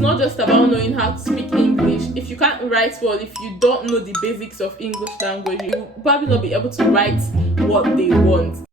not just about knowing how to speak English. If you can't write well, if you don't know the basics of English language, you will probably not be able to write what they want.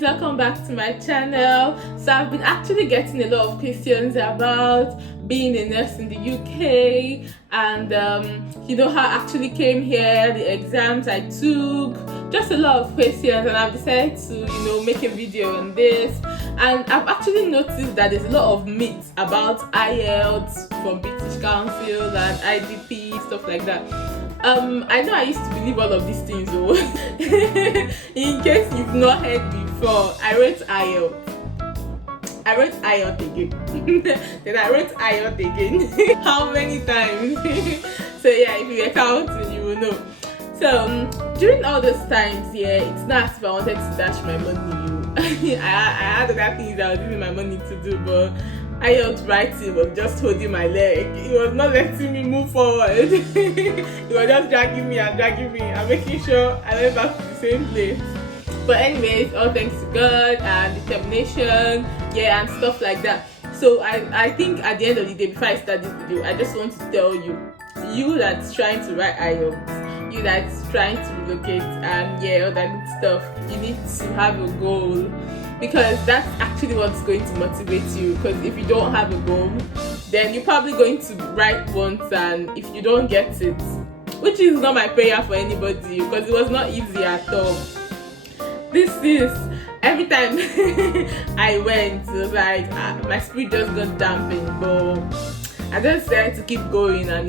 Welcome back to my channel. So I've been actually getting a lot of questions about being a nurse in the UK and how I actually came here, the exams I took, just a lot of questions, and I've decided to make a video on this. And I've actually noticed that there's a lot of myths about Ielts from British Council and IDP, stuff like that. I know I used to believe all of these things though. In case you've not heard before, I wrote IELTS again. Then I wrote IELTS again. How many times? So yeah, if you were counting, you will know. So during all those times, it's not as if I wanted to dash my money. I had other things I was using my money to do, but IELTS writing was just holding my leg. It was not letting me move forward. It was just dragging me and making sure I went back to the same place. But anyways, all thanks to God and determination, and stuff like that. So I think at the end of the day, before I start this video, I just want to tell you that's trying to write IELTS, you that's trying to relocate and all that good stuff, you need to have a goal. Because that's actually what's going to motivate you. Because if you don't have a goal, then you're probably going to write once, and if you don't get it, which is not my prayer for anybody, because it was not easy at all. This is every time I went, it was like my spirit just got dampened, but I just decided to keep going, and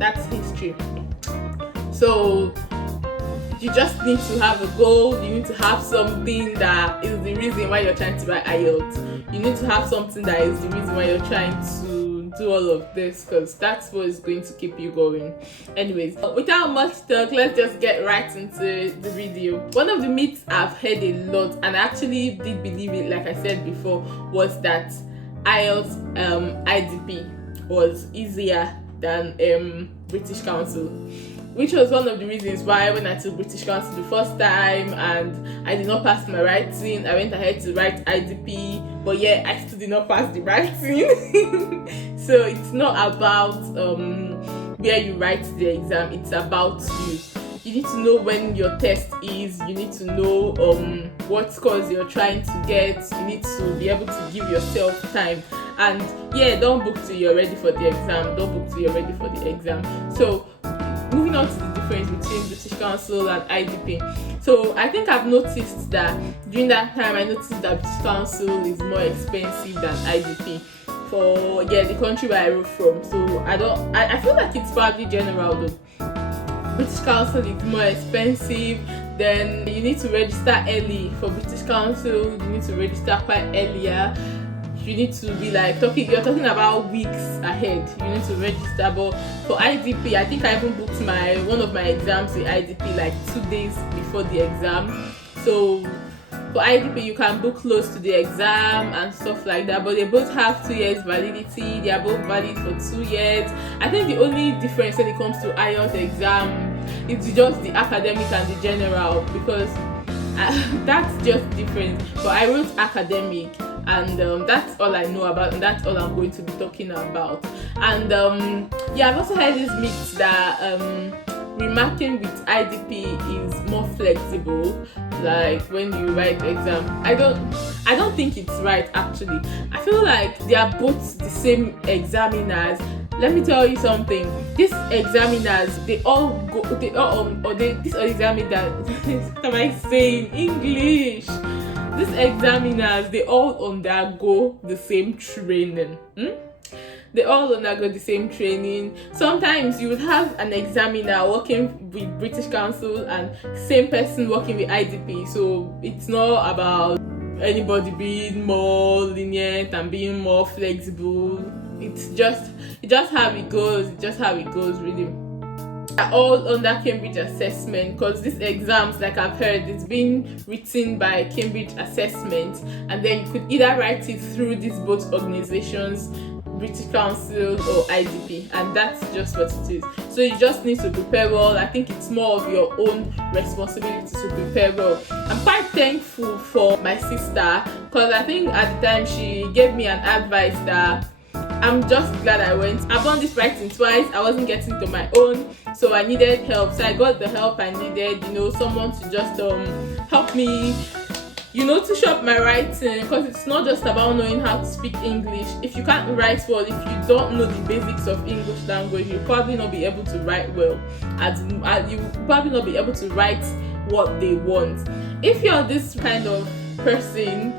that's history. So you just need to have a goal. You need to have something that is the reason why you're trying to write IELTS. You need to have something that is the reason why you're trying to do all of this, because that's what is going to keep you going. Anyways, without much talk, let's just get right into the video. One of the myths I've heard a lot, and I actually did believe it, like I said before, was that IELTS IDP was easier than British Council, which was one of the reasons why when I took British Council the first time and I did not pass my writing, I went ahead to write IDP, but I still did not pass the writing. So it's not about where you write the exam, it's about you. You need to know when your test is, you need to know what scores you're trying to get, you need to be able to give yourself time. And don't book till you're ready for the exam. So moving on to the difference between British Council and IDP. So I think I've noticed that during that time, I noticed that British Council is more expensive than IDP for the country where I wrote from. So I feel like it's probably general though. British Council is more expensive. Then you need to register early for British Council. You need to register quite earlier. You need to be you're talking about weeks ahead. You need to register. But for IDP, I think I even booked one of my exams with IDP like 2 days before the exam. So for IDP, you can book close to the exam and stuff like that. But they both have 2 years validity. They are both valid for 2 years. I think the only difference when it comes to IELTS exam is just the academic and the general, because that's just different. But I wrote academic, and that's all I know about, and that's all I'm going to be talking about. And I've also heard this myth that remarking with IDP is more flexible, like when you write the exam. I don't think it's right actually. I feel like they are both the same examiners. Let me tell you something. These examiners, these examiners, what am I saying? English. These examiners, they all undergo the same training. They all undergo the same training. Sometimes you would have an examiner working with British Council and same person working with IDP. So it's not about anybody being more lenient and being more flexible. It's just how it goes. It's just how it goes, really. They're all under Cambridge assessment, because these exams, like I've heard, it's been written by Cambridge assessment, and then you could either write it through these both organizations, British Council or IDP, and that's just what it is. So you just need to prepare well. I think it's more of your own responsibility to prepare well. I'm quite thankful for my sister, because I think at the time she gave me an advice that I'm just glad I went. I've done this writing twice. I wasn't getting to my own, so I needed help. So I got the help I needed, someone to just help me, to shape my writing, because it's not just about knowing how to speak English. If you can't write well, if you don't know the basics of English language, you'll probably not be able to write well, as you probably not be able to write what they want. If you're this kind of person,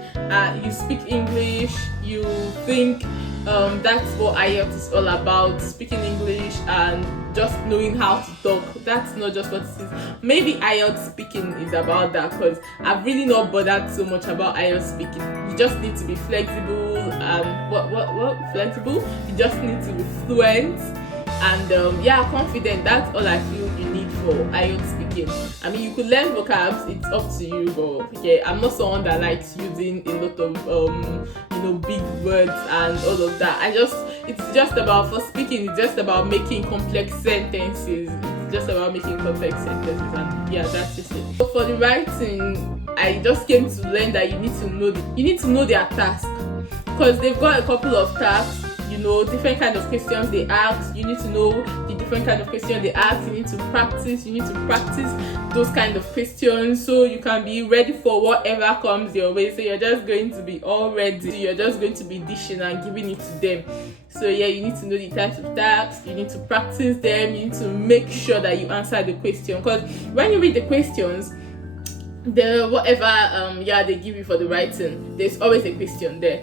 you speak English, you think that's what Ielts is all about, speaking English and just knowing how to talk. That's not just what it is. Maybe Ielts speaking is about that, because I've really not bothered so much about Ielts speaking. You just need to be flexible and flexible? You just need to be fluent and confident. That's all I feel you need for Ielts speaking. I mean, you could learn vocabs, it's up to you, but I'm not someone that likes using a lot of big words and all of that. It's just about, for speaking, it's just about making complex sentences. It's just about making complex sentences, and that's just it. So for the writing, I just came to learn that you need to know their task, because they've got a couple of tasks. Different kind of questions they ask. You need to know the different kind of questions they ask. You need to practice those kind of questions, so you can be ready for whatever comes your way. So you're just going to be all ready. You're just going to be dishing and giving it to them. So you need to know the types of tasks. You need to practice them. You need to make sure that you answer the question, because when you read the questions, they give you for the writing, there's always a question there.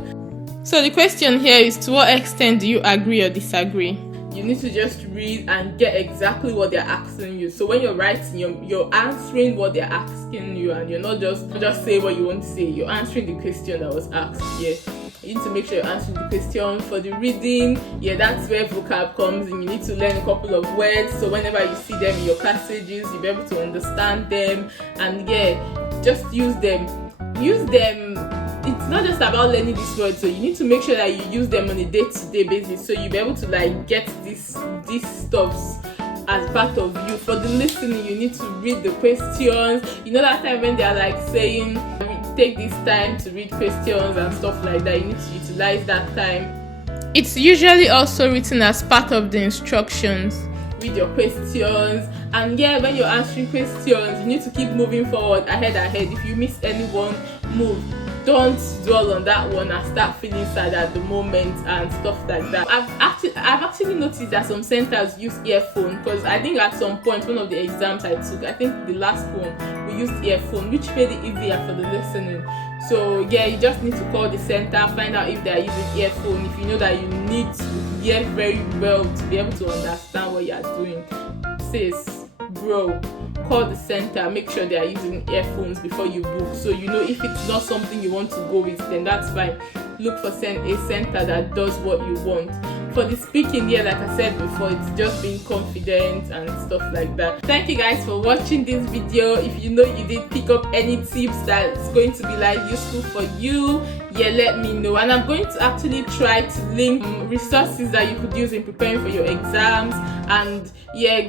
So the question here is, to what extent do you agree or disagree? You need to just read and get exactly what they're asking you. So when you're writing, you're answering what they're asking you, and you're not just say what you want to say. You're answering the question that was asked. You need to make sure you're answering the question. For the reading, that's where vocab comes in. You need to learn a couple of words, so whenever you see them in your passages, you'll be able to understand them, and just use them. It's not just about learning these words, so you need to make sure that you use them on a day-to-day basis, so you'll be able to get these stuffs as part of you. For the listening, you need to read the questions. That time when they're saying take this time to read questions and stuff like that, you need to utilize that time. It's usually also written as part of the instructions. Read your questions, and when you're answering questions, you need to keep moving forward, ahead. If you miss any one, move. Don't dwell on that one and start feeling sad at the moment and stuff like that. I've actually noticed that some centers use earphone, because I think at some point, one of the exams I took, I think the last one, we used earphone, which made it easier for the listening. So you just need to call the center, find out if they're using earphone. If you know that you need to hear very well to be able to understand what you're doing, sis, bro, call the center, make sure they are using earphones before you book. So if it's not something you want to go with, then that's fine. Look for a center that does what you want. For the speaking, like I said before, it's just being confident and stuff like that. Thank you guys for watching this video. If you did pick up any tips that's going to be useful for you, let me know. And I'm going to actually try to link resources that you could use in preparing for your exams, and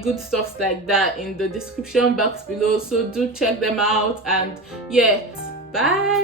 good stuff like that in the description box below. So do check them out, and bye.